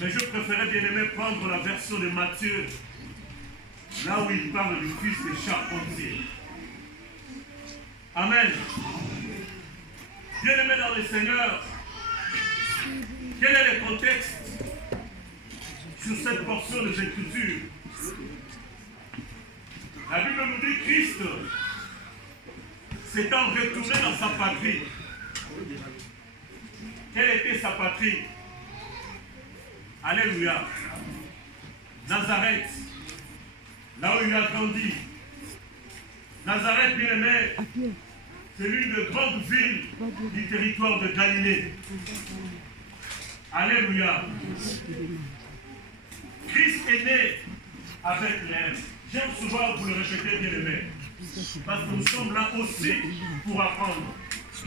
Mais je préférais bien aimé prendre la version de Matthieu, là où il parle du fils des charpentiers. Amen. Bien aimé dans le Seigneur, quel est le contexte sur cette portion des Écritures? La Bible nous dit Christ s'étant retourné dans sa patrie. Quelle était sa patrie? Alléluia. Nazareth, là où il a grandi. Nazareth, bien aimé, c'est l'une des grandes villes du territoire de Galilée. Alléluia. Christ est né avec l'aime. J'aime souvent vous le répéter, bien aimé, parce que nous sommes là aussi pour apprendre.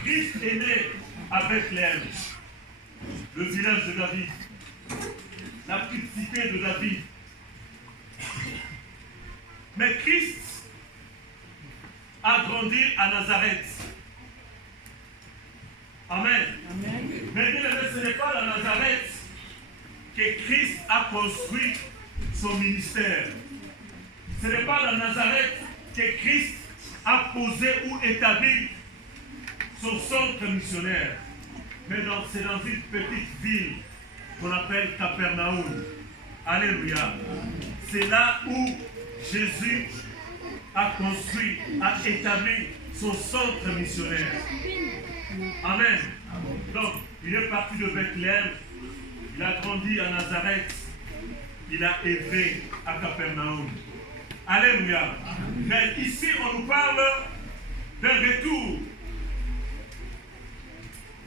Christ est né avec l'aime. Le village de David, la petite cité de David. Mais Christ a grandi à Nazareth. Amen. Amen. Mais bien aimé, ce n'est pas à Nazareth que Christ a construit son ministère. Ce n'est pas dans Nazareth que Christ a posé ou établi son centre missionnaire. Mais c'est dans une petite ville qu'on appelle Capernaum. Alléluia. C'est là où Jésus a construit, a établi son centre missionnaire. Amen. Donc, il est parti de Bethléem, il a grandi à Nazareth, il a élevé à Capernaum. Alléluia. Mais ici, on nous parle d'un retour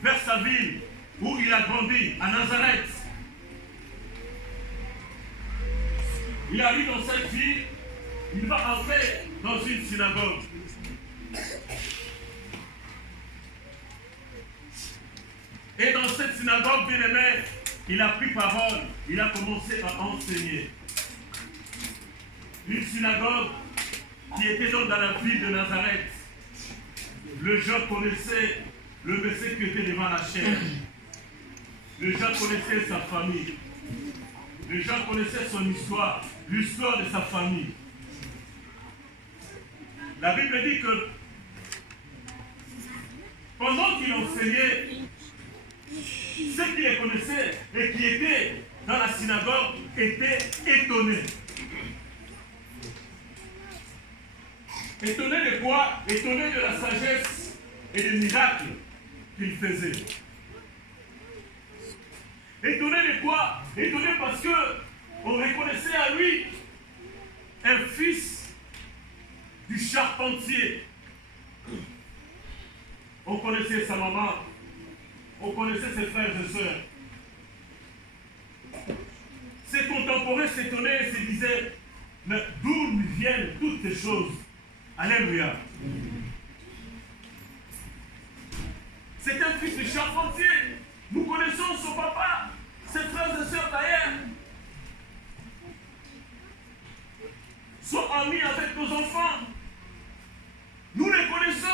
vers sa ville où il a grandi, à Nazareth. Il arrive dans cette ville, il va entrer dans une synagogue. Et dans cette synagogue, bien aimé, il a pris parole, il a commencé à enseigner. Une synagogue qui était donc dans la ville de Nazareth. Les gens connaissaient le Messie qui était devant la chair. Les gens connaissaient sa famille. Les gens connaissaient son histoire, l'histoire de sa famille. La Bible dit que pendant qu'il enseignait, ceux qui les connaissaient et qui étaient dans la synagogue étaient étonnés. Étonnés de quoi? Étonnés de la sagesse et des miracles qu'il faisait. Étonnés de quoi? Étonnés parce que on reconnaissait à lui un fils du charpentier. On connaissait sa maman, on connaissait ses frères et sœurs. Ses contemporains s'étonnaient et se disaient, mais d'où viennent toutes ces choses? Alléluia. C'est un fils de charpentier. Nous connaissons son papa, ses frères et sœurs d'ailleurs sont amis avec nos enfants. Nous les connaissons.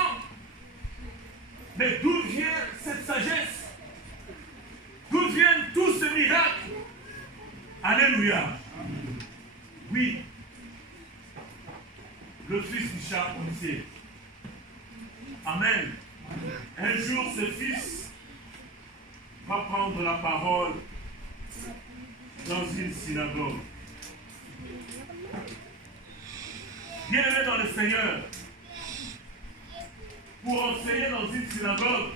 Mais d'où vient cette sagesse? D'où viennent tous ces miracles? Alléluia. Oui. Le fils du charpentier. Amen. Un jour, ce fils va prendre la parole dans une synagogue. Bien-aimé dans le Seigneur, pour enseigner dans une synagogue,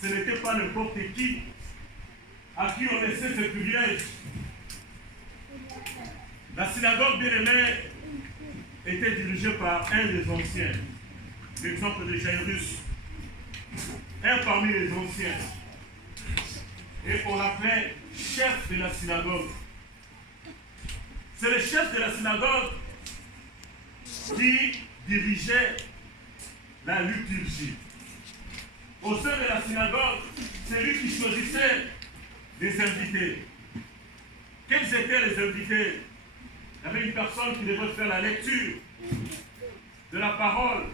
ce n'était pas n'importe qui à qui on laissait ce privilège. La synagogue, bien-aimée, était dirigée par un des anciens. L'exemple de Jairus, un parmi les anciens. Et on l'appelait chef de la synagogue. C'est le chef de la synagogue qui dirigeait la liturgie. Au sein de la synagogue, c'est lui qui choisissait les invités. Quels étaient les invités? Il y avait une personne qui devait faire la lecture de la parole.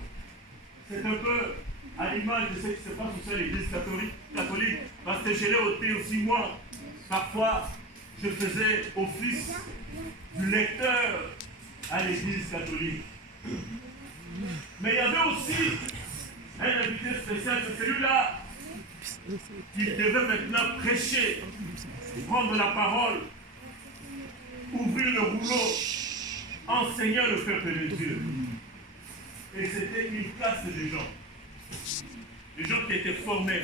C'est un peu à l'image de ce qui se passe au sein de l'église catholique, parce que je l'ai ôté aussi moi parfois, je faisais office du lecteur à l'église catholique. Mais il y avait aussi un invité spécial, c'est celui-là qui devait maintenant prêcher, prendre la parole, ouvrir le rouleau, enseigner le peuple de Dieu. Et c'était une classe de gens. Des gens qui étaient formés.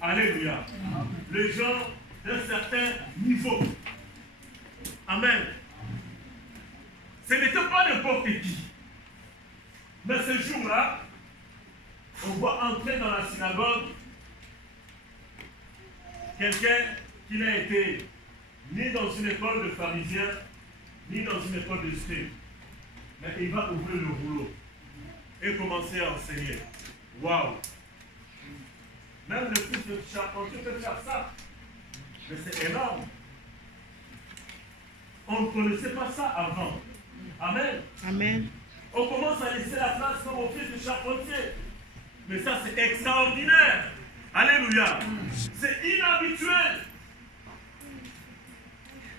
Alléluia. Les gens d'un certain niveau. Amen. Ce n'était pas n'importe qui. Mais ce jour-là, on voit entrer dans la synagogue quelqu'un qui n'a été ni dans une école de pharisiens, ni dans une école de scribes. Mais il va ouvrir le rouleau et commencer à enseigner. Waouh! Même le fils de charpentier peut faire ça. Mais c'est énorme. On ne connaissait pas ça avant. Amen. Amen. On commence à laisser la place comme au fils de charpentier. Mais ça, c'est extraordinaire. Alléluia. C'est inhabituel.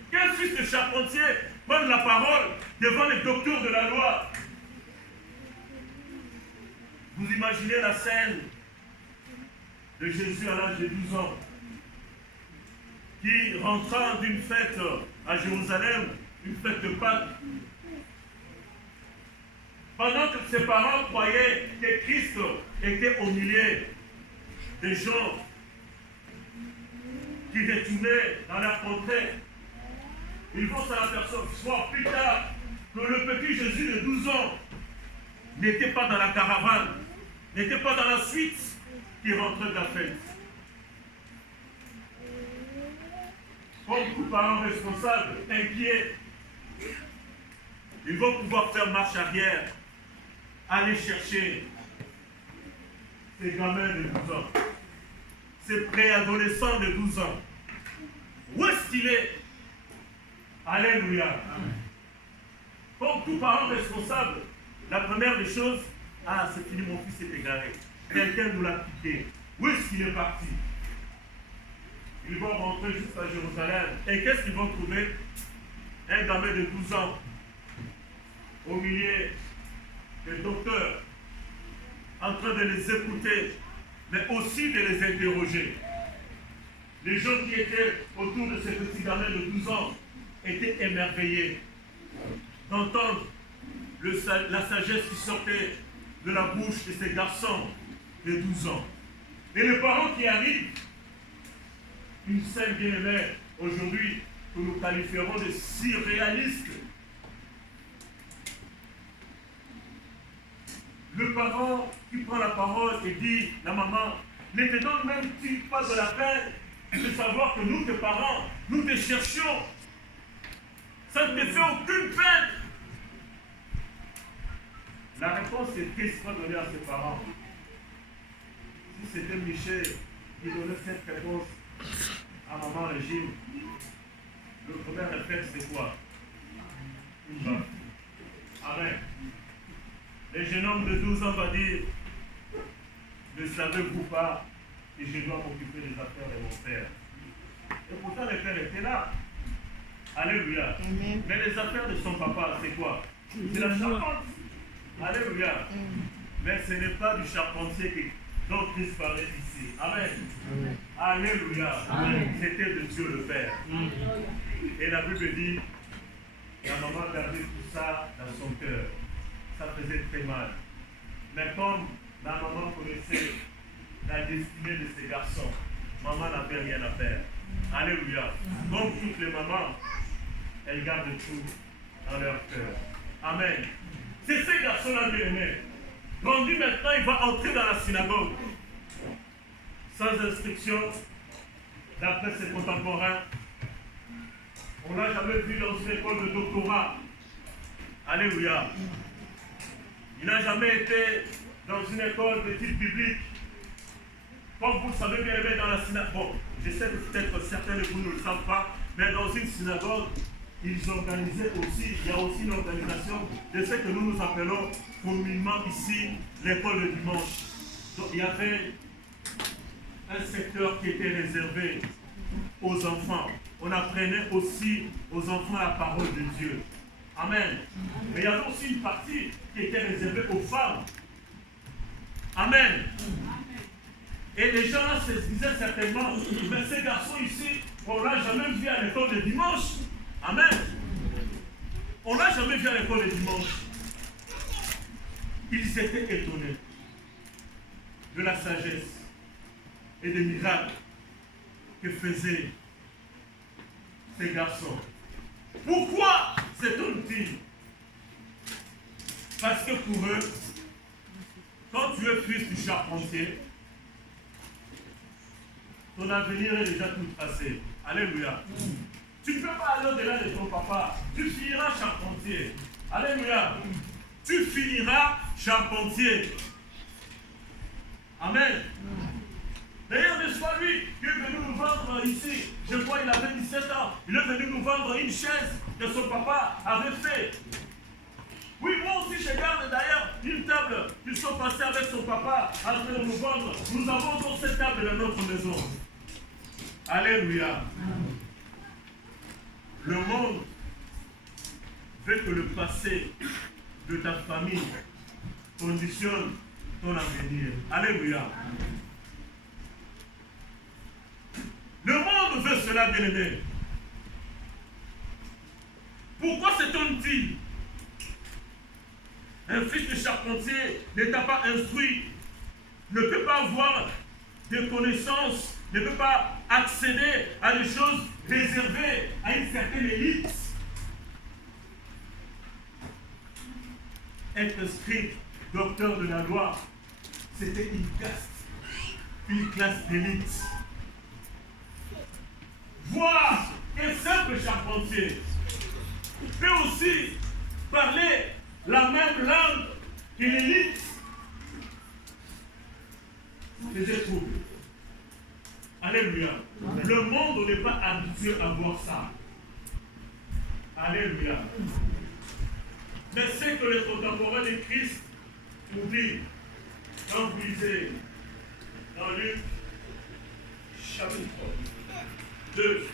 Quel fils de charpentier prend la parole devant les docteurs de la loi? Vous imaginez la scène de Jésus à l'âge de 12 ans qui rentra d'une fête à Jérusalem, une fête de Pâques. Pendant que ses parents croyaient que Christ était au milieu des gens qui détournaient dans leur contrée, ils vont s'en apercevoir plus tard que le petit Jésus de 12 ans n'était pas dans la caravane, n'était pas dans la suite qui rentrait de la fête. Comme beaucoup de parents responsables, inquiets, ils vont pouvoir faire marche arrière, aller chercher ces gamins de 12 ans, ces préadolescents de 12 ans. Où est-ce qu'il est? Alléluia. Comme tout parent responsable, la première des choses, ah, c'est fini, mon fils est égaré. Quelqu'un nous l'a quitté. Où est-ce qu'il est parti? Ils vont rentrer jusqu'à Jérusalem. Et qu'est-ce qu'ils vont trouver? Un gamin de 12 ans, au milieu des docteurs, en train de les écouter, mais aussi de les interroger. Les gens qui étaient autour de ce petit gamin de 12 ans étaient émerveillés d'entendre la sagesse qui sortait de la bouche de ces garçons de 12 ans. Et les parents qui arrivent, une scène bien aimée aujourd'hui que nous qualifierons de surréaliste. Le parent qui prend la parole et dit, la maman, ne te donne même-tu pas de la peine de savoir que nous, tes parents, nous te cherchions. Ça ne te fait aucune peine. La réponse est qu'est-ce qu'on va donner à ses parents? Si c'était Michel qui donnait cette réponse à maman Régine, le premier réflexe c'est quoi? Une baffe. Amen. Le jeune homme de 12 ans va dire, ne savez-vous pas que je dois m'occuper des affaires de mon père? Et pourtant le père était là. Alléluia. Amen. Mais les affaires de son papa, c'est quoi? C'est la charpente. Alléluia. Mais ce n'est pas du charpentier dont Christ parlait ici. Amen. Amen. Alléluia. C'était de Dieu le Père. Et la Bible dit, la maman gardait tout ça dans son cœur. Ça faisait très mal. Mais comme la maman connaissait la destinée de ces garçons, maman n'avait rien à faire. Alléluia. Comme toutes les mamans, elles gardent tout dans leur cœur. Amen. C'est ces garçons-là bien aimés. Rendu maintenant, il va entrer dans la synagogue. Sans instruction, d'après ses contemporains. On n'a jamais vu dans une école de doctorat. Alléluia. Il n'a jamais été dans une école d'études bibliques. Comme vous le savez bien aimé dans la synagogue. Bon, je sais que peut-être certains de vous ne le savent pas, mais dans une synagogue, ils organisaient aussi, il y a aussi une organisation de ce que nous nous appelons communément ici l'école le dimanche. Donc il y avait un secteur qui était réservé aux enfants. On apprenait aussi aux enfants la parole de Dieu. Amen. Mais il y avait aussi une partie qui était réservée aux femmes. Amen. Et les gens là se disaient certainement, mais ces garçons ici, on ne l'a jamais vu à l'école le dimanche. Amen. On ne l'a jamais vu à l'école le dimanche. Ils étaient étonnés de la sagesse et des miracles que faisaient ces garçons. Pourquoi s'étonnent-ils? Parce que pour eux, quand tu es fils du charpentier, ton avenir est déjà tout tracé. Alléluia. Tu ne peux pas aller au-delà de ton papa. Tu finiras charpentier. Alléluia. Tu finiras charpentier. Amen. D'ailleurs, ne soit lui qui est venu nous vendre ici. Je crois qu'il avait 17 ans. Il est venu nous vendre une chaise que son papa avait fait. Oui, moi aussi, je garde d'ailleurs une table qu'ils sont passés avec son papa en train de nous vendre. Nous avons donc cette table dans notre maison. Alléluia. Le monde veut que le passé de ta famille conditionne ton avenir. Alléluia. Le monde veut cela, bien-aimé. Pourquoi s'étonne-t-il? Un fils de charpentier n'étant pas instruit, ne peut pas avoir des connaissances, ne peut pas accéder à des choses réservées à une certaine élite. Être scribe, docteur de la loi, c'était une classe d'élite. Voir qu'un simple charpentier peut aussi parler la même langue que l'élite, faisait trouble. Alléluia. Le monde n'est pas habitué à voir ça. Alléluia. Mais c'est que les contemporains de Christ nous disent, quand vous lisez dans Luc, chapitre 2,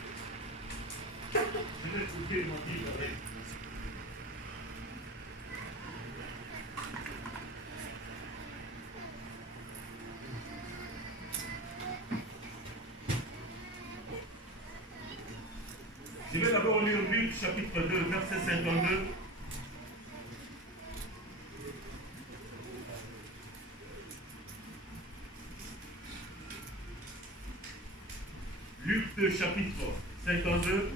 je vais couper mon livre avec. Je vais d'abord lire Luc chapitre 2, verset 52. Luc 2, chapitre 52.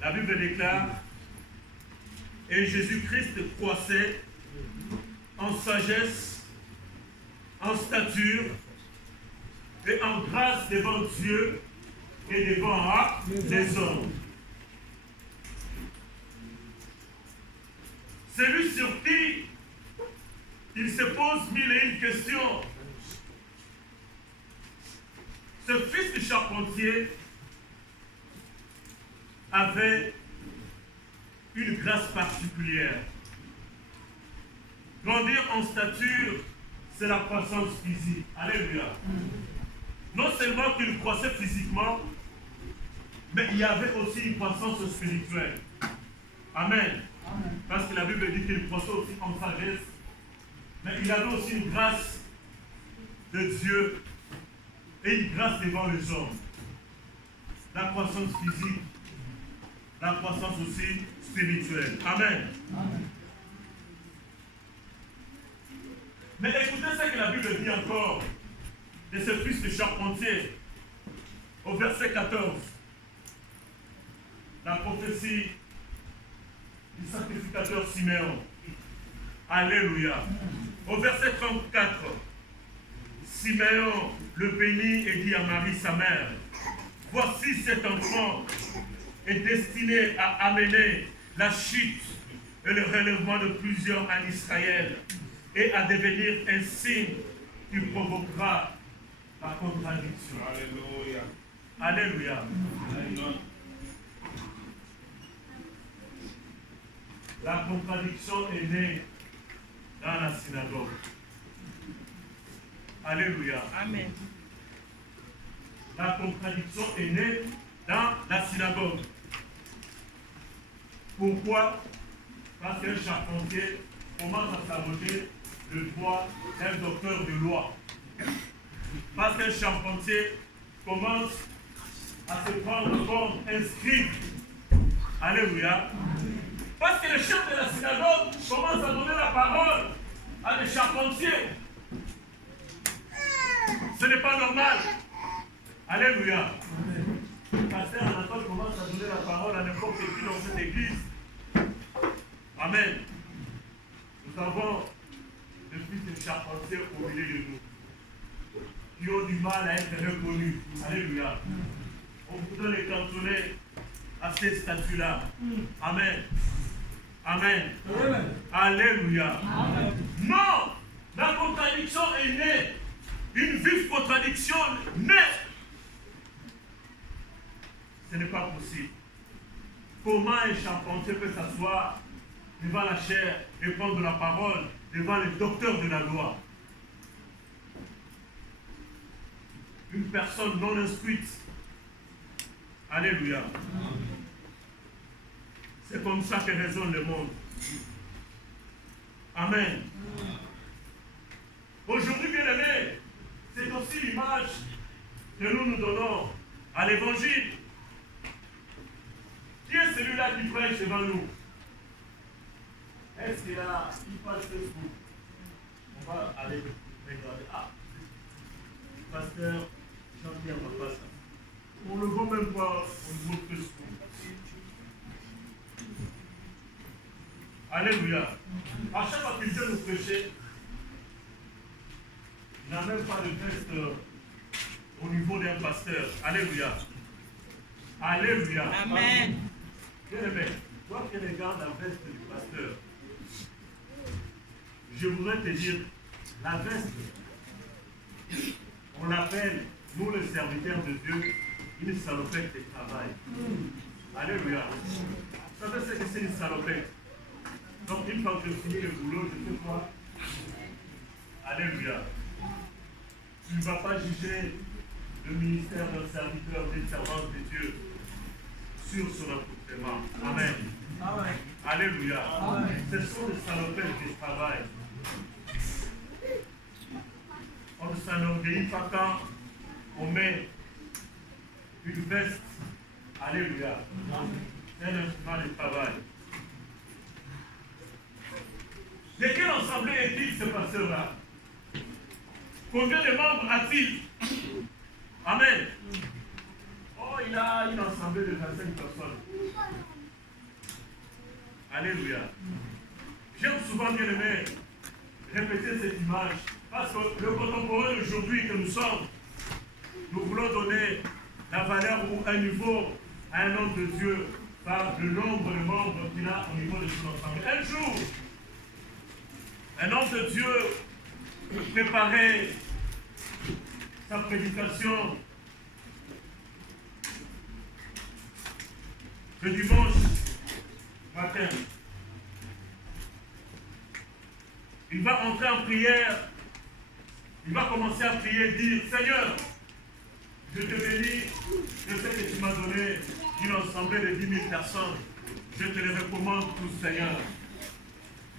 La Bible déclare: et Jésus-Christ croissait en sagesse, en stature et en grâce devant Dieu et devant les hommes. Celui sur qui il se pose mille et une questions. Ce fils de charpentier avait une grâce particulière. Grandir en stature, c'est la croissance physique. Alléluia. Non seulement qu'il croissait physiquement, mais il y avait aussi une croissance spirituelle. Amen. Parce que la Bible dit qu'il croissait aussi en sagesse, mais il avait aussi une grâce de Dieu et une grâce devant les hommes. La croissance physique, la croissance aussi spirituelle. Amen. Mais écoutez ce que la Bible dit encore de ce fils de charpentier au verset 14. La prophétie du sacrificateur Siméon. Alléluia. Au verset 34, Siméon le bénit et dit à Marie sa mère: voici cet enfant est destiné à amener la chute et le relèvement de plusieurs en Israël et à devenir un signe qui provoquera la contradiction. Alléluia. Alléluia. La contradiction est née dans la synagogue. Alléluia. Amen. la contradiction est née dans la synagogue. Pourquoi? Parce qu'un charpentier commence à s'arroger le droit d'un docteur de loi. Parce qu'un charpentier commence à se prendre comme un scribe. Alléluia. Parce que le chef de la synagogue commence à donner la parole à des charpentiers. Ce n'est pas normal. Alléluia. Pasteur Anatole commence à donner la parole à n'importe qui dans cette église. Amen. Nous avons le fils de charpentier au milieu de nous, qui ont du mal à être reconnus. Alléluia. On voudrait les cantonner à ces statuts-là. Amen. Amen. Amen. Alléluia. Amen. Non! La contradiction est née. Une vive contradiction naît. Ce n'est pas possible. Comment un charpentier peut s'asseoir devant la chair et prendre la parole devant les docteurs de la loi? Une personne non instruite. Alléluia. C'est comme ça que résonne le monde. Amen. Aujourd'hui, bien aimés, c'est aussi l'image que nous donnons à l'évangile. Qui est celui-là qui prêche devant nous? Est-ce qu'il a une page Facebook? On va aller regarder. Ah, pasteur Jean-Pierre va pas ça. On ne le voit même pas au niveau Facebook. Alléluia. À chaque fois qu'il vient nous prêcher, il n'a même pas de veste au niveau d'un pasteur. Alléluia. Alléluia. Amen. Bien aimé, toi qui regardes la veste du pasteur, je voudrais te dire, la veste, on l'appelle, nous les serviteurs de Dieu, une salopette de travail. Alléluia. Vous savez ce que c'est une salopette? Donc une fois que je finis le boulot, je fais quoi? Alléluia. Tu ne vas pas juger le ministère d'un serviteur, d'une servante de Dieu sur son accoutrement. Amen. Amen. Alléluia. Amen. Ce sont des salopettes qui travaillent. On ne s'enorgueillit pas quand on met une veste. Alléluia. C'est un instrument de travail. De quelle assemblée est-il ce pasteur-là? Combien de membres a-t-il? Amen. Oh, il a une assemblée de 25 personnes. Alléluia. J'aime souvent, bien aimé, répéter cette image. Parce que le contemporain d'aujourd'hui que nous sommes, nous voulons donner la valeur ou un niveau à un homme de Dieu par le nombre de membres qu'il a au niveau de son assemblée. Un jour, un homme de Dieu préparait sa prédication le dimanche matin. Il va entrer en prière. Il va commencer à prier et dire, Seigneur, je te bénis de ce que tu m'as donné d'une assemblée de 10 000 personnes. Je te les recommande tous, Seigneur.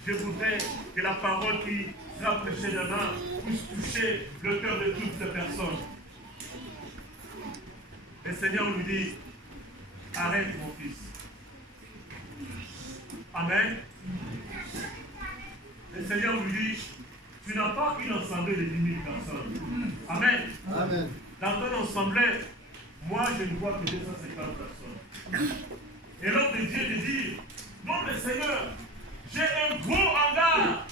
Je voudrais que la parole qui sera prêchée demain puisse toucher le cœur de toutes ces personnes. Le Seigneur lui dit, arrête mon fils. Amen. Le Seigneur lui dit, tu n'as pas une assemblée de 10 000 personnes. Amen. Amen. Dans ton assemblée, moi je ne vois que 250 personnes. Et l'homme de Dieu lui dit, non mais Seigneur, j'ai un gros hangar.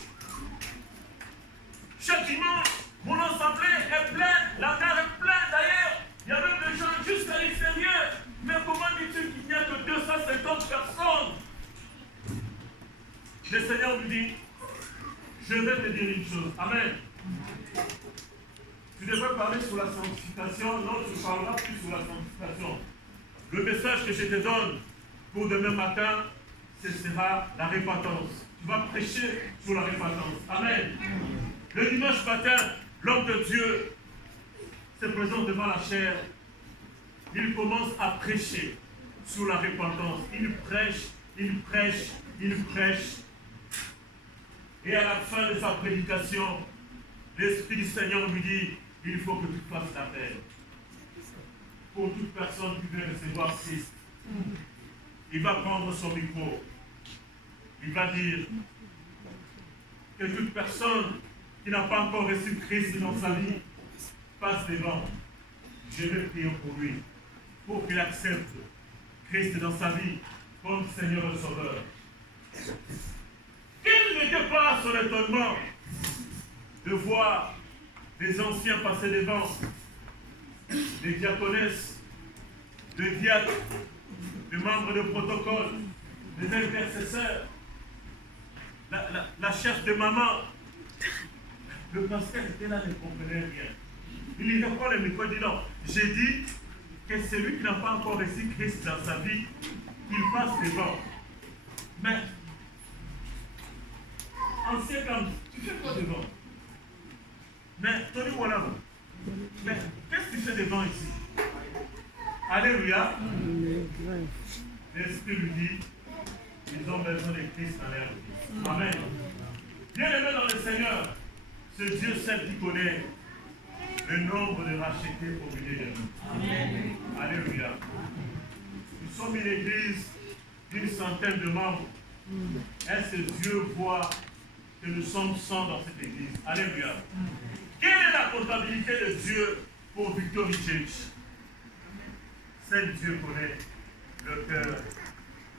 Chaque dimanche, mon assemblée est pleine, l'hangar est plein d'ailleurs. Il y a même des gens jusqu'à l'extérieur. Mais comment dis-tu qu'il n'y a que 250 personnes? Le Seigneur lui dit, je vais te dire une chose. Amen. Tu devrais parler sur la sanctification. Non, tu ne parleras plus sur la sanctification. Le message que je te donne pour demain matin, ce sera la repentance. Tu vas prêcher sur la repentance. Amen. Le dimanche matin, l'homme de Dieu se présente devant la chair il commence à prêcher sur la repentance. Il prêche, il prêche, il prêche. Et à la fin de sa prédication, l'Esprit du Seigneur lui dit, il faut que tu fasses l'appel. Pour toute personne qui veut recevoir Christ, il va prendre son micro. Il va dire que toute personne qui n'a pas encore reçu Christ dans sa vie passe devant. Je vais prier pour lui, pour qu'il accepte Christ dans sa vie comme Seigneur et Sauveur. Quel n'était pas son étonnement de voir des anciens passer devant, des diaconesses, des diacres, des membres de protocole, des intercesseurs, la chef de maman. Le pasteur était là, il ne comprenait rien. Il lui reprend le micro et dit non, j'ai dit que celui qui n'a pas encore reçu Christ dans sa vie, qu'il passe devant. Mais, ancien comme, tu fais quoi devant? Mais, Tony, voilà. Mais, qu'est-ce que tu fais devant ici? Alléluia. L'Esprit lui dit, ils ont besoin de Christ dans leur vie. Amen. Bien-aimé dans le Seigneur, ce Dieu seul qui connaît le nombre de rachetés au milieu de nous. Amen. Alléluia. Nous sommes une église d'une centaine de membres. Est-ce que Dieu voit que nous sommes 100 dans cette église? Alléluia. Quelle est la comptabilité de Dieu pour Victory Church? Seul Dieu connaît le cœur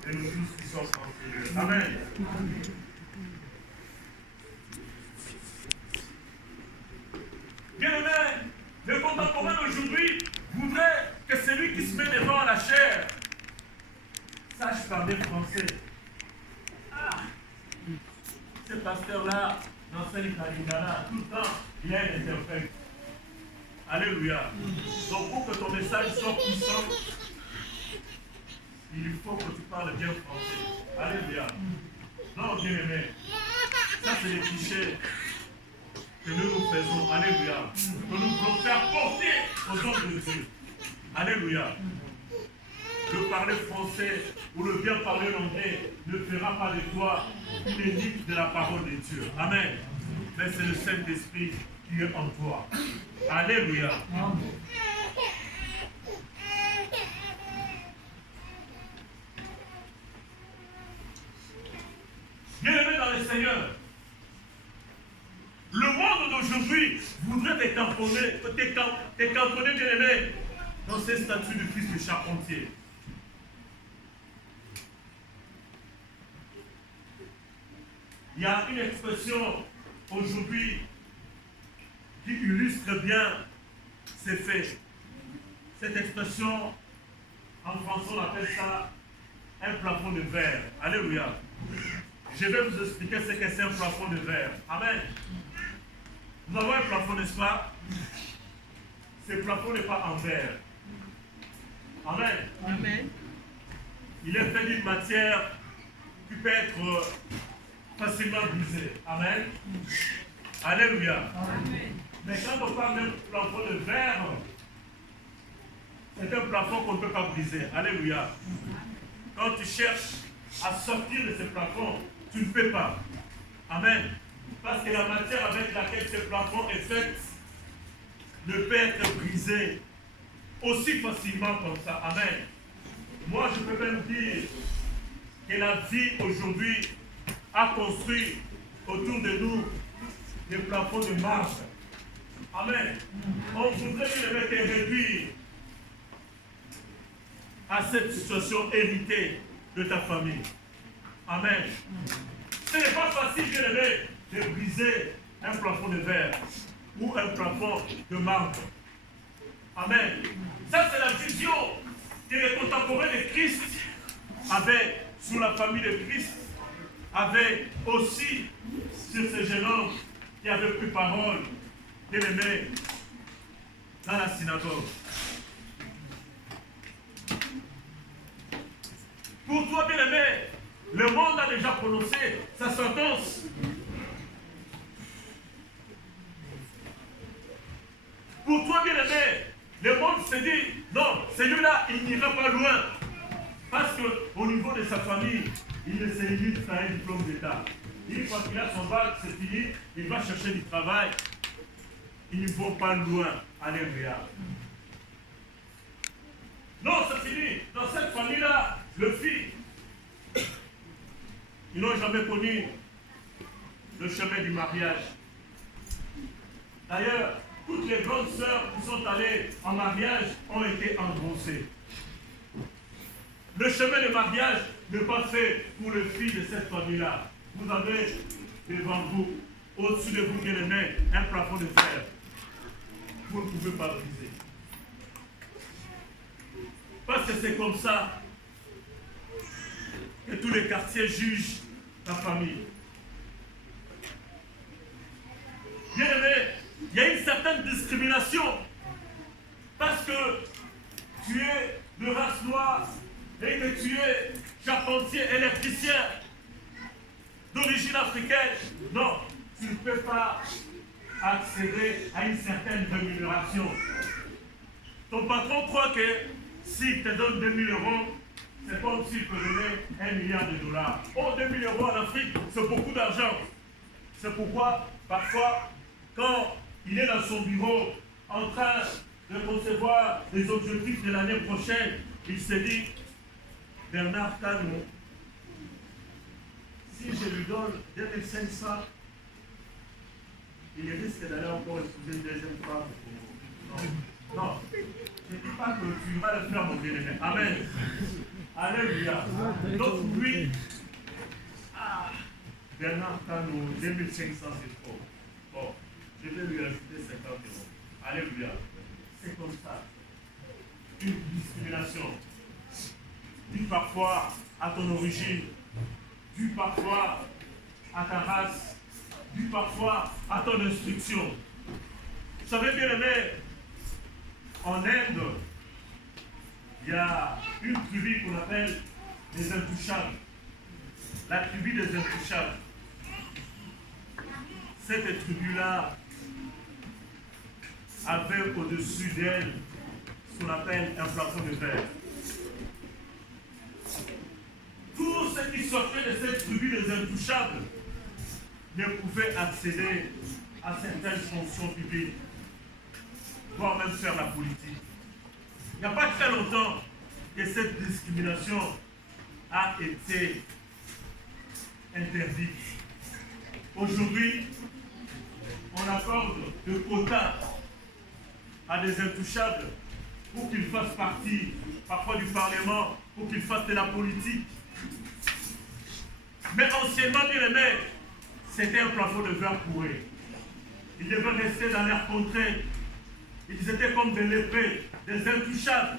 de nous tous qui sommes en Dieu. Amen. Bien-aimé, le contemporain d'aujourd'hui voudrait que celui qui se met devant la chair sache parler français. Ah, ce pasteur-là, dans Saint-Nicolas, tout le temps, il est un interprète. Alléluia. Donc pour que ton message soit puissant, il faut que tu parles bien français. Alléluia. Non, bien-aimé, ça c'est les clichés que nous faisons. Alléluia. Que nous voulons faire porter aux hommes de Dieu. Alléluia. Le parler français ou le bien parler l'anglais ne fera pas de toi une énigme de la parole de Dieu. Amen. Mais c'est le Saint-Esprit qui est en toi. Alléluia. Bien-aimé dans le Seigneur, le monde d'aujourd'hui voudrait te camponner, bien-aimé, dans ces statues de Christ de charpentier. Il y a une expression aujourd'hui qui illustre bien ces faits. Cette expression, en français, on appelle ça un plafond de verre. Alléluia. Je vais vous expliquer ce que c'est un plafond de verre. Amen. Nous avons un plafond, n'est-ce pas? Ce plafond n'est pas en verre. Amen. Amen. Il est fait d'une matière qui peut être facilement brisée. Amen. Alléluia. Amen. Mais quand on parle d'un plafond de verre, c'est un plafond qu'on ne peut pas briser. Alléluia. Quand tu cherches à sortir de ce plafond, tu ne peux pas. Amen. Parce que la matière avec laquelle ce plafond est fait ne peut être brisée aussi facilement comme ça. Amen. Moi, je peux même dire que la vie aujourd'hui a construit autour de nous des plafonds de marbre. Amen. On voudrait que le mec réduire à cette situation héritée de ta famille. Amen. Ce n'est pas facile, de briser un plafond de verre ou un plafond de marbre. Amen. Ça, c'est la vision que les contemporains de Christ avaient sur la famille de Christ, avaient aussi sur ces jeunes hommes qui avaient pris parole, bien-aimés, dans la synagogue. Pour toi, bien-aimé, le monde a déjà prononcé sa sentence. Pour toi, bien-aimé, Le monde se dit, non, celui-là, il n'ira pas loin. Parce qu'au niveau de sa famille, il ne se limite à un diplôme d'État. Une fois qu'il a son bac, c'est fini, il va chercher du travail. Ils ne vont pas loin. Alléluia. Non, c'est fini. Dans cette famille-là, le fils, ils n'ont jamais connu le chemin du mariage. D'ailleurs, toutes les grandes sœurs qui sont allées en mariage ont été engrossées. Le chemin de mariage n'est pas fait pour le fils de cette famille-là. Vous avez devant vous, au-dessus de vous, bien-aimés, un plafond de fer. Vous ne pouvez pas briser. Parce que c'est comme ça que tous les quartiers jugent la famille. Bien-aimé, il y a une certaine discrimination parce que tu es de race noire et que tu es charpentier, électricien d'origine africaine. Non, tu ne peux pas accéder à une certaine rémunération. Ton patron croit que s'il te donne 2 000 €, c'est comme s'il peut donner $1 milliard. Oh, 2 000 € en Afrique, c'est beaucoup d'argent. C'est pourquoi, parfois, quand il est dans son bureau en train de concevoir les objectifs de l'année prochaine, il se dit, Bernard Canon, si je lui donne 2500, il risque d'aller encore épouser une deuxième femme. Non, non. Je ne dis pas que tu vas le faire, mon bien-aimé. Amen. Alléluia. Donc, lui, Bernard Canon, 2500, c'est trop. Bon, je vais lui ajouter 50 €. Alléluia. C'est comme ça. Une discrimination. Due parfois à ton origine, due parfois à ta race, due parfois à ton instruction. Vous savez, bien aimé, en Inde, il y a une tribu qu'on appelle les Intouchables. La tribu des Intouchables. Cette tribu-là avait au-dessus d'elle ce qu'on appelle un plafond de verre. Tous ceux qui sortaient de cette tribu des Intouchables ne pouvaient accéder à certaines fonctions publiques, voire même faire la politique. Il n'y a pas très longtemps que cette discrimination a été interdite. Aujourd'hui, on accorde de quotas à des intouchables pour qu'ils fassent partie, parfois du Parlement, pour qu'ils fassent de la politique. Mais anciennement, bien aimé, c'était un plafond de verre pour eux. Ils devaient rester dans leur contrée. Ils étaient comme des lépreux, des intouchables.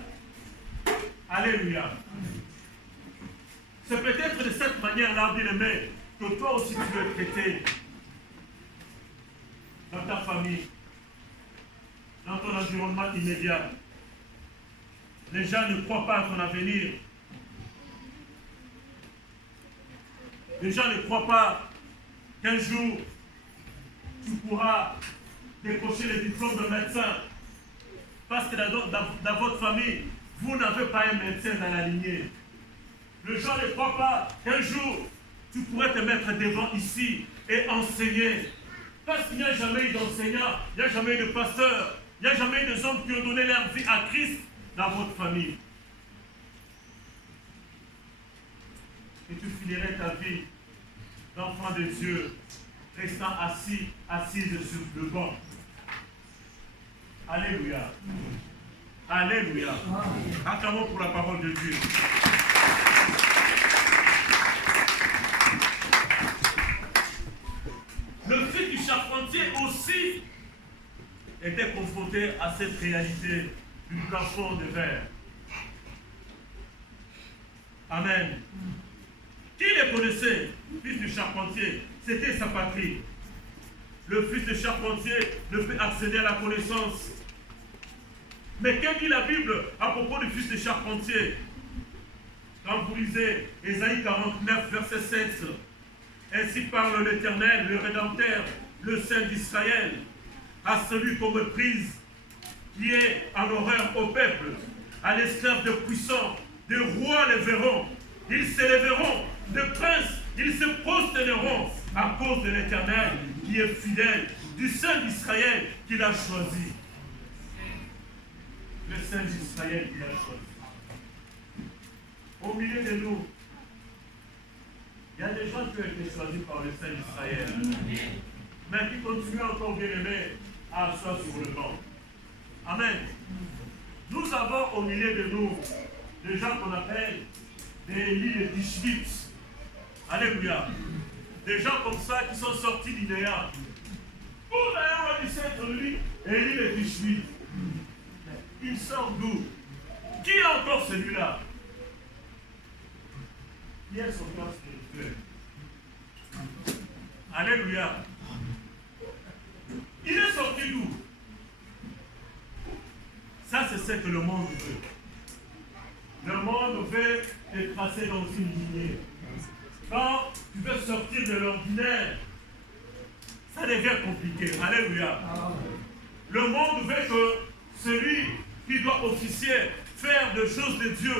Alléluia. C'est peut-être de cette manière-là, bien aimé, que toi aussi tu veux être traité dans ta famille, dans ton environnement immédiat. Les gens ne croient pas à ton avenir. Les gens ne croient pas qu'un jour tu pourras décrocher le diplôme de médecin. Parce que dans votre famille, vous n'avez pas un médecin dans la lignée. Les gens ne croient pas qu'un jour tu pourrais te mettre devant ici et enseigner. Parce qu'il n'y a jamais eu d'enseignant, il n'y a jamais eu de pasteur, il n'y a jamais eu des hommes qui ont donné leur vie à Christ dans votre famille. Et tu finirais ta vie d'enfant de Dieu, restant assise sur le banc. Alléluia. Alléluia. Acclamons pour la parole de Dieu. Le fils du charpentier aussi était confronté à cette réalité du plafond de verre. Amen. Qui les connaissait, fils du charpentier? C'était sa patrie. Le fils du charpentier ne peut accéder à la connaissance. Mais que dit la Bible à propos du fils du charpentier? Quand vous lisez Ésaïe 49, verset 7, ainsi parle l'Éternel, le Rédempteur, le Saint d'Israël, à celui qu'on méprise, qui est en horreur au peuple, à l'esclave de puissants, de rois les verront. Ils s'élèveront, de princes, ils se prosterneront à cause de l'Éternel qui est fidèle, du Saint d'Israël qu'il a choisi. Le Saint d'Israël qu'il a choisi. Au milieu de nous, il y a des gens qui ont été choisis par le Saint d'Israël, mais qui continuent encore bien aimés à asseoir sur le banc. Amen. Nous avons au milieu de nous des gens qu'on appelle des Élie et Tishbitz. Alléluia. Des gens comme ça qui sont sortis du néant. Pour d'ailleurs, on dit c'est lui, Élie et Tishbitz. Ils sortent d'où? Qui est encore celui-là? Qui est son corps spirituel? Alléluia. Il est sorti d'où? Ça, c'est ce que le monde veut. Le monde veut te tracer dans une lignée. Quand tu veux sortir de l'ordinaire, ça devient compliqué. Alléluia. Le monde veut que celui qui doit officier, faire des choses de Dieu,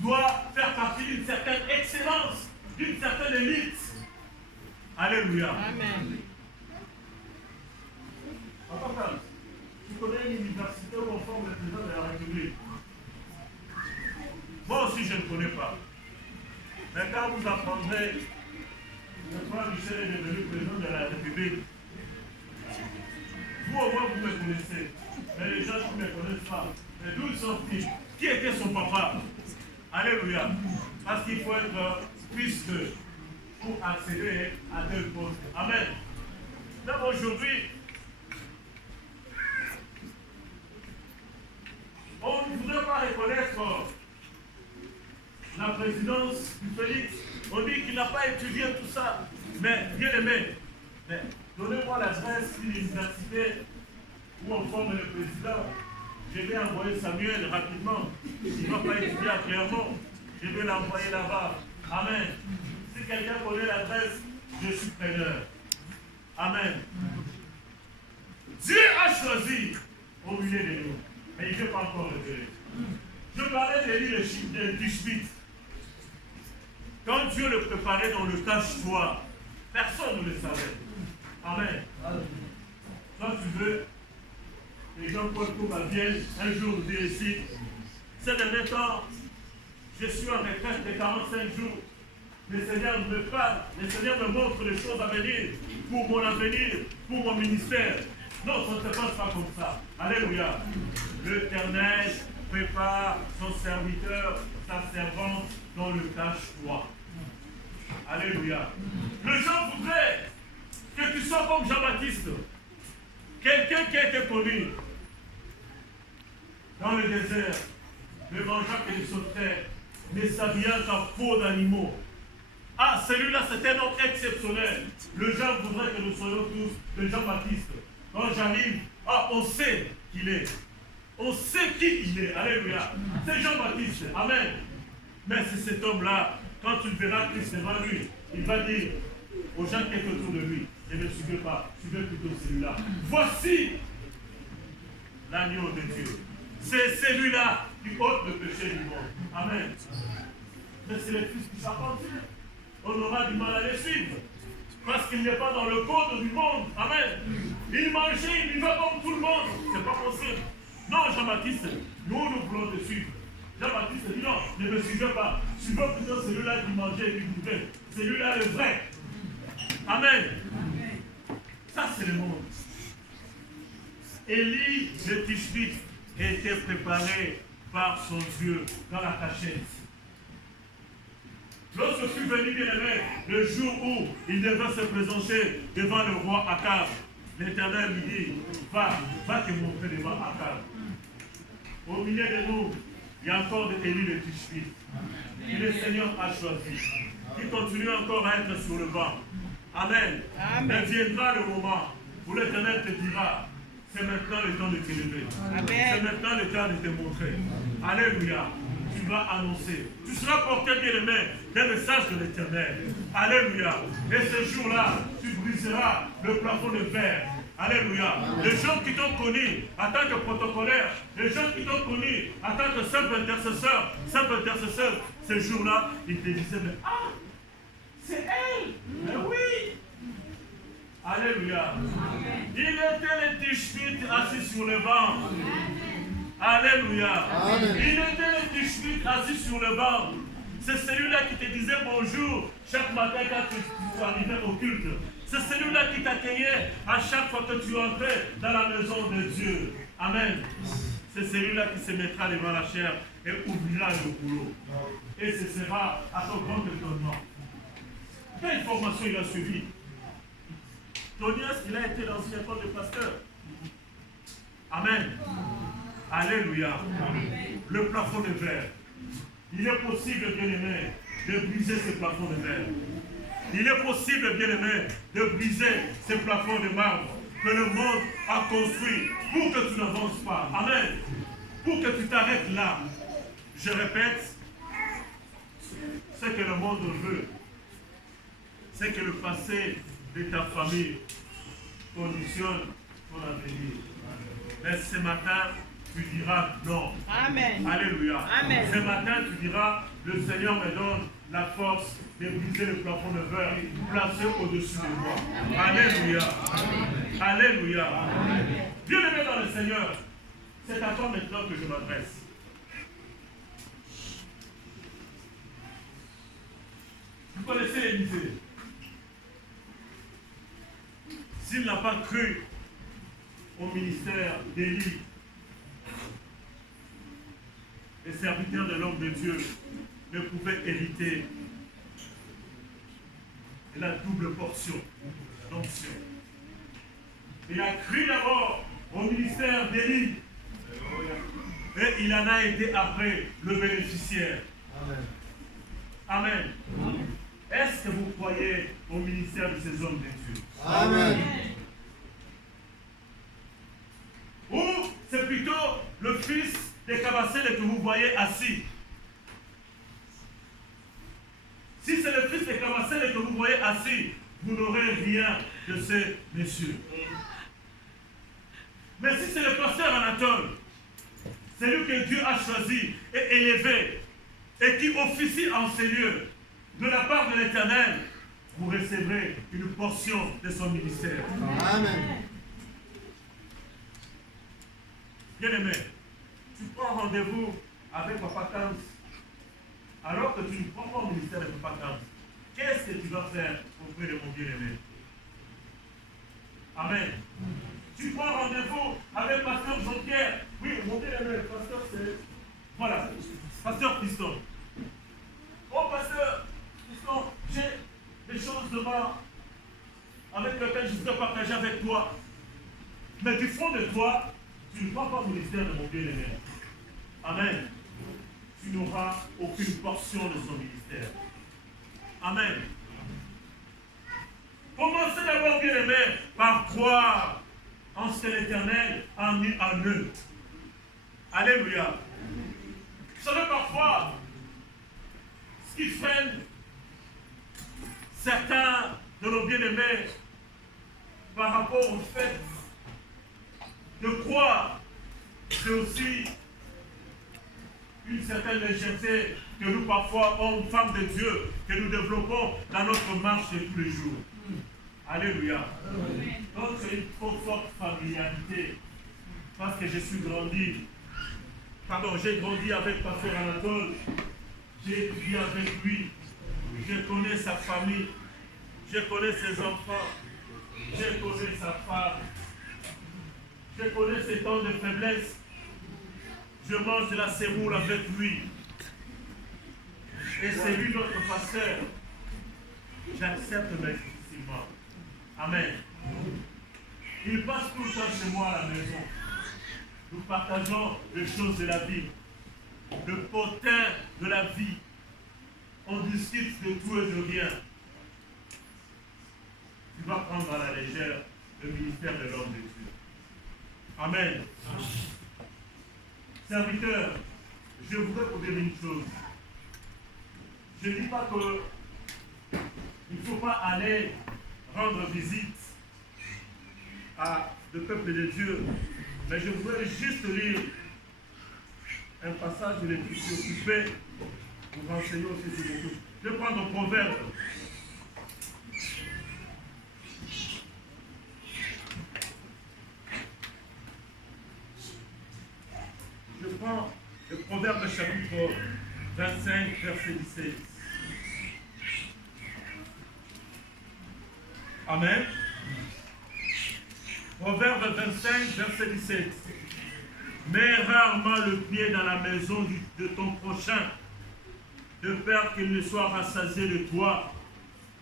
doit faire partie d'une certaine excellence, d'une certaine élite. Alléluia. Amen. Papa, tu connais une université où on forme le président de la République? Moi aussi, je ne connais pas. Mais quand vous apprendrez, le frère Michel est devenu président de la République, vous au moins vous me connaissez. Mais les gens qui ne me connaissent pas, mais d'où sont-ils? Qui était son papa? Alléluia. Parce qu'il faut être plus que pour accéder à tel poste. Amen. Donc aujourd'hui, on ne voudrait pas reconnaître la présidence du Félix. On dit qu'il n'a pas étudié tout ça. Mais bien aimé, donnez-moi l'adresse d'une université où on forme le président. Je vais envoyer Samuel rapidement. Il ne va pas étudier à Clermont. Je vais l'envoyer là-bas. Amen. Si quelqu'un connaît l'adresse, je suis preneur. Amen. Dieu a choisi au milieu de nous. Mais il ne veut pas encore le dire. Je parlais de l'île de Tishbitz. Quand Dieu le préparait dans le cache-toi, personne ne le savait. Amen. Quand tu veux, les gens Paul Kouba viennent un jour nous dire ici, ces derniers temps, je suis en retraite de 45 jours. Le Seigneur me parle, le Seigneur me montre les choses à venir, pour mon avenir, pour mon ministère. Non, ça ne se passe pas comme ça. Alléluia. L'Éternel prépare son serviteur, sa servante dans le cache-toi. Alléluia. Les gens voudraient que tu sois comme Jean-Baptiste, quelqu'un qui a été connu dans le désert, ne mangeant que des sauterelles, ne s'habillant qu'en peau d'animaux. Ah, celui-là, c'est un homme exceptionnel. Le gens voudrait que nous soyons tous de Jean-Baptiste. Quand j'arrive, ah, on sait qu'il est. On sait qui il est. Alléluia. C'est Jean-Baptiste. Amen. Mais c'est cet homme-là, quand tu le verras Christ devant lui, il va dire aux gens qui sont autour de lui, ne me suivez pas, suivez plutôt celui-là. Voici l'agneau de Dieu. C'est celui-là qui ôte le péché du monde. Amen. Mais c'est le Fils qui s'appelle. On aura du mal à les suivre. Parce qu'il n'est pas dans le code du monde. Amen. Il mangeait, il vivait comme tout le monde. C'est pas possible. Non, Jean-Baptiste, nous voulons te suivre. Jean-Baptiste dit non, ne me suivez pas. Suivez plutôt celui-là qui mangeait et qui buvait. Celui-là le vrai. Amen. Ça, c'est le monde. Élie de Tishbitz était préparé par son Dieu dans la cachette. Lorsque fut venu bien-aimé, le jour où il devait se présenter devant le roi Akab, l'Éternel lui dit, va te montrer devant Akab. Au milieu de nous, il y a encore des élus de Tishbitz, que le Seigneur a choisi, qui continuent encore à être sur le banc. Amen. Mais viendra le moment où l'Éternel te dira, c'est maintenant le temps de t'élever. C'est maintenant le temps de te montrer. Alléluia. Tu vas annoncer. Tu seras porté bien-aimé d'un message de l'Éternel. Alléluia. Et ce jour-là, tu briseras le plafond de verre. Alléluia. Les gens qui t'ont connu en tant que protocolaire, les gens qui t'ont connu en tant que simple intercesseur, ce jour-là, ils te disaient, mais ah, c'est elle. Mais oui. Alléluia. Amen. Il était le Tishbite assis sur le banc. Alléluia. Amen. Il était le Tishbite assis sur le banc. C'est celui-là qui te disait bonjour chaque matin quand tu arrivais au culte. C'est celui-là qui t'accueillait à chaque fois que tu entrais dans la maison de Dieu. Amen. C'est celui-là qui se mettra devant la chair et ouvrira le boulot. Et ce sera à ton grand étonnement. Quelle formation il a suivi? Tonias, il a été dans une école de pasteur. Amen. Alléluia. Amen. Le plafond de verre. Il est possible, bien-aimé, de briser ce plafond de verre. Il est possible, bien-aimé, de briser ce plafond de marbre que le monde a construit pour que tu n'avances pas. Amen. Pour que tu t'arrêtes là. Je répète, ce que le monde veut, c'est que le passé de ta famille conditionne ton avenir. Mais ce matin, tu diras non. Amen. Alléluia. Amen. Ce matin, tu diras, le Seigneur me donne la force de briser le plafond de verre placé au-dessus de moi. Alléluia. Amen. Alléluia. Amen. Bien-aimé dans le Seigneur, c'est à toi maintenant que je m'adresse. Vous connaissez l'Élysée. S'il n'a pas cru au ministère d'Élie, les serviteurs de l'homme de Dieu ne pouvaient hériter de la double portion d'onction. Il a cru d'abord au ministère d'Élie et il en a été après le bénéficiaire. Amen. Amen. Est-ce que vous croyez au ministère de ces hommes de Dieu? Amen. Ou c'est plutôt le fils de Kabassele que vous voyez assis? Si c'est le fils de Kabassele que vous voyez assis, vous n'aurez rien de ces messieurs. Mais si c'est le pasteur Anatole, celui que Dieu a choisi et élevé, et qui officie en ces lieux, de la part de l'Éternel, vous recevrez une portion de son ministère. Amen. Bien-aimé, tu prends rendez-vous avec Papa Kams, alors que tu ne prends pas au ministère de Papa Kams. Qu'est-ce que tu vas faire auprès de mon bien-aimé? Amen. Tu prends rendez-vous avec Pasteur Jean-Pierre. Oui, mon bien-aimé, Pasteur, c'est... Voilà, Pasteur Piston. Oh, Pasteur Piston, j'ai des choses devant avec lesquelles je voudrais partager avec toi. Mais du fond de toi, tu ne prends pas au ministère de mon bien-aimé. Amen. Tu n'auras aucune portion de son ministère. Amen. Commencez d'abord, bien-aimé, par croire en ce que l'Éternel a mis en eux. Alléluia. Vous savez, parfois, ce qui freine certains de nos bien-aimés par rapport au fait de croire, c'est aussi une certaine légèreté que nous, parfois, hommes, femmes de Dieu, que nous développons dans notre marche de tous les jours. Alléluia. Donc, c'est une trop forte familiarité. Parce que j'ai grandi avec Pasteur Anatole, j'ai étudié avec lui, je connais sa famille, je connais ses enfants, je connais sa femme, je connais ses temps de faiblesse. Je mange de la sémoule avec lui. Et c'est lui notre pasteur. J'accepte mes difficilement. Amen. Il passe tout le temps chez moi à la maison. Nous partageons les choses de la vie. Le potin de la vie. On discute de tout et de rien. Tu vas prendre à la légère le ministère de l'homme de Dieu. Amen. Serviteur, je voudrais vous dire une chose. Je ne dis pas qu'il ne faut pas aller rendre visite à le peuple de Dieu. Mais je voudrais juste lire un passage de l'Écriture qui fait vous renseigner aussi sur les choses. Je prends mon proverbe. Je prends le proverbe chapitre 25, verset 17. Amen. Proverbe 25, verset 17. Mets rarement le pied dans la maison de ton prochain, de peur qu'il ne soit rassasié de toi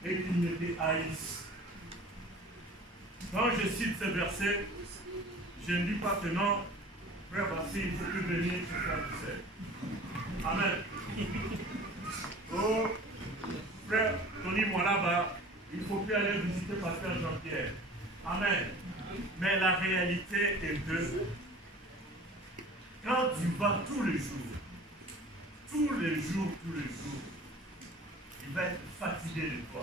et qu'il ne te haïsse. Quand je cite ce verset, je ne dis pas que non, frère Bassi, il ne faut plus venir sur faire du sel. Amen. Oh, frère Tony, moi là-bas, il ne faut plus aller visiter pasteur Jean-Pierre. Amen. Mais la réalité est que quand tu vas tous les jours, il va être fatigué de toi.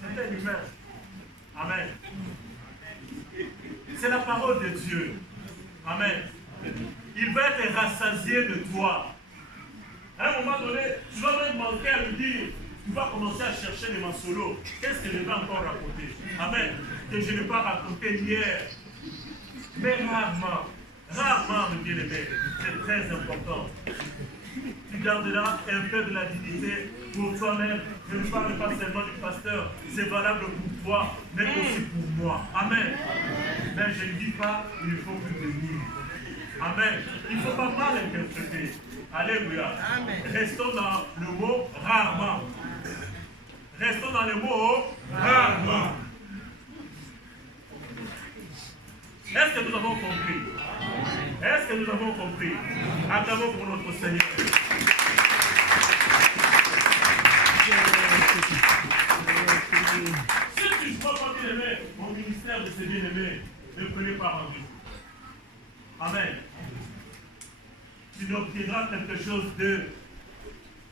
C'est un humain. Amen. C'est la parole de Dieu. Amen. Il va être rassasié de toi. À un moment donné, tu vas même manquer à lui dire, tu vas commencer à chercher les mansolos. Qu'est-ce que je vais encore raconter? Amen. Que je n'ai pas raconté hier. Mais rarement, mon bien-aimé, c'est très important. Tu garderas un peu de la dignité pour toi-même. Je ne parle pas seulement du pasteur, c'est valable pour toi, mais aussi pour moi. Amen. Mais je ne dis pas, il ne faut plus venir. Amen. Il ne faut pas mal interpréter. Alléluia. Amen. Restons dans le mot rarement. Restons dans le mot rarement. Est-ce que nous avons compris? Est-ce que nous avons compris? Acclamons pour notre Seigneur. Si tu vois pas bien-aimé, mon ministère de ces bien-aimés, ne prenez pas rendez-vous. Amen. Tu n'obtiendras quelque chose de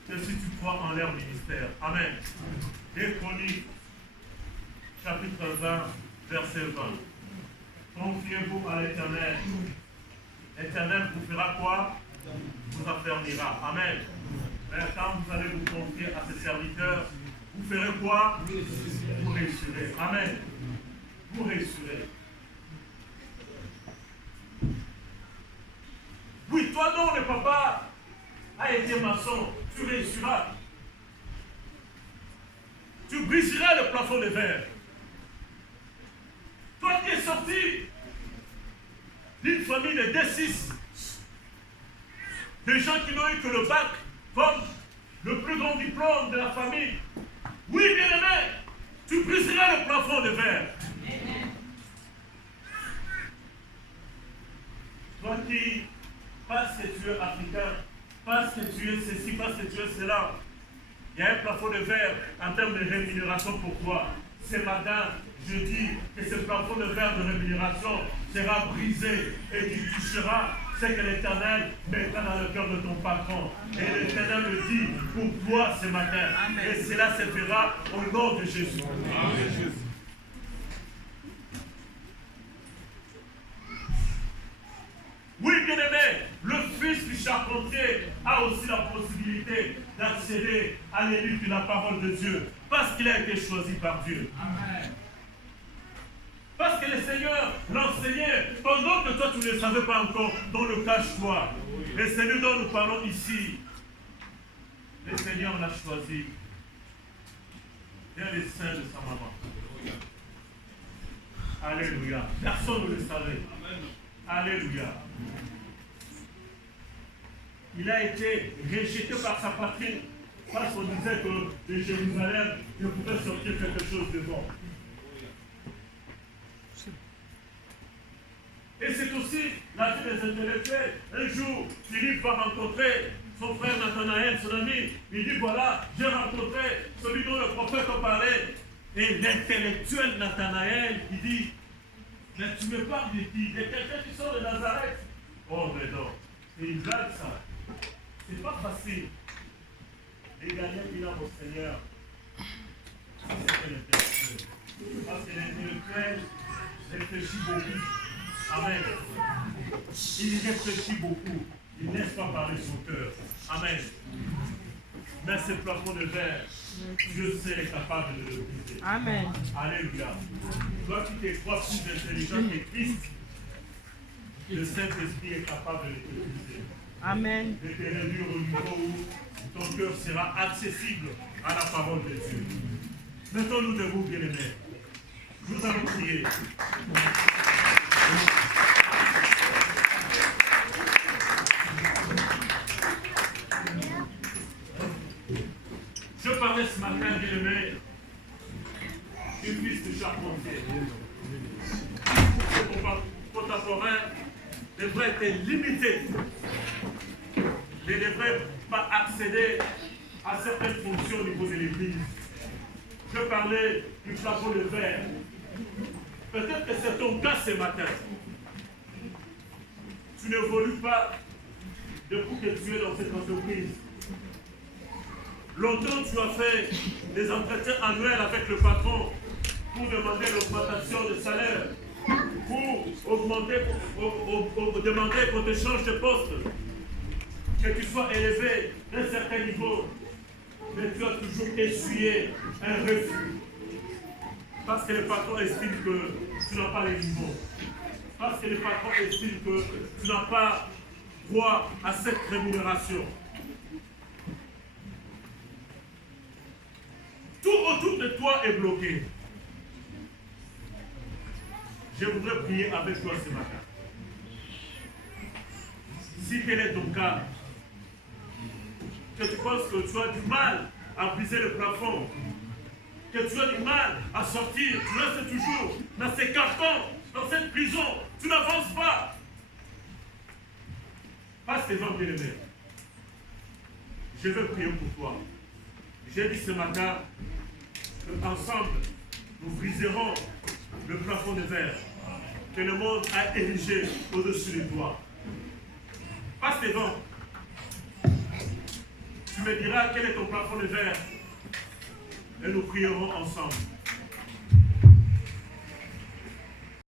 que si tu crois en leur ministère. Amen. Des Chroniques, chapitre 20, verset 20. Confiez-vous à l'Éternel. L'Éternel vous fera quoi? Vous affermira. Amen. Mais quand vous allez vous confier à ses serviteurs, vous ferez quoi? Vous réussirez. Amen. Vous réussirez. Oui, toi dont le papa a été maçon, tu réussiras. Tu briseras le plafond de verre. Toi qui es sorti d'une famille de D6, des gens qui n'ont eu que le bac comme le plus grand diplôme de la famille. Oui, bien-aimé, tu briseras le plafond de verre. Toi qui, parce que tu es africain, parce que tu es ceci, parce que tu es cela, il y a un plafond de verre en termes de rémunération pour toi. Ce matin, je dis que ce plafond de verre de rémunération sera brisé et tu toucheras ce que l'Éternel mettra dans le cœur de ton patron. Et l'Éternel le dit pour toi ce matin. Amen. Et cela se fera au nom de Jésus. Amen. Oui, bien-aimé, le fils du charpentier a aussi la possibilité d'accéder à l'élite de la parole de Dieu, parce qu'il a été choisi par Dieu. Amen. Parce que le Seigneur l'enseignait pendant que toi tu ne le savais pas encore dans le cache-toi. Et c'est lui dont nous parlons ici. Le Seigneur l'a choisi dans les seins de sa maman. Alléluia. Personne ne le savait. Alléluia. Il a été rejeté par sa patrie parce qu'on disait que de Jérusalem ne pouvait sortir quelque chose de bon. Et c'est aussi la vie des intellectuels. Un jour, Philippe va rencontrer son frère Nathanaël, son ami. Il dit, voilà, j'ai rencontré celui dont le prophète a parlé. Et l'intellectuel Nathanaël, il dit, mais tu me parles de qui? De quelqu'un qui sort de Nazareth? Oh, mais non. Et il blague ça. C'est pas facile. Et gagner qu'il a au Seigneur. C'est l'intellectuel. Parce que l'intellectuel, réfléchit beaucoup. Amen. Il réfléchit beaucoup. Il ne laisse pas parler son cœur. Amen. Mais ce plafond de verre, Dieu seul est capable de le briser. Amen. Alléluia. Toi qui te crois plus intelligent que Christ, le Saint-Esprit est capable de te briser. Amen. De te réduire au niveau où ton cœur sera accessible à la parole de Dieu. Mettons-nous debout, bien-aimés. Nous allons prier. Je parlais ce matin, bien-aimé, du fils de charpentier. Ce contemporain devrait être limité. Il ne devrait pas accéder à certaines fonctions au niveau de l'Église. Je parlais du plafond de verre. Peut-être que c'est ton cas ce matin. Tu n'évolues pas depuis que tu es dans cette entreprise. Longtemps, tu as fait des entretiens annuels avec le patron pour demander l'augmentation de salaire, pour demander qu'on te change de poste, que tu sois élevé d'un certain niveau. Mais tu as toujours essuyé un refus. Parce que le patron estime que tu n'as pas les niveaux. Parce que le patron estime que tu n'as pas droit à cette rémunération. Tout autour de toi est bloqué. Je voudrais prier avec toi ce matin. Si tel est ton cas, que tu penses que tu as du mal à briser le plafond, que tu as du mal à sortir, tu restes toujours dans ces cartons, dans cette prison, tu n'avances pas. Passe tes hommes bien-aimés. Je veux prier pour toi. J'ai dit ce matin qu'ensemble, nous briserons le plafond de verre que le monde a érigé au-dessus de toi. Passe tes vents. Tu me diras quel est ton plafond de verre et nous prierons ensemble.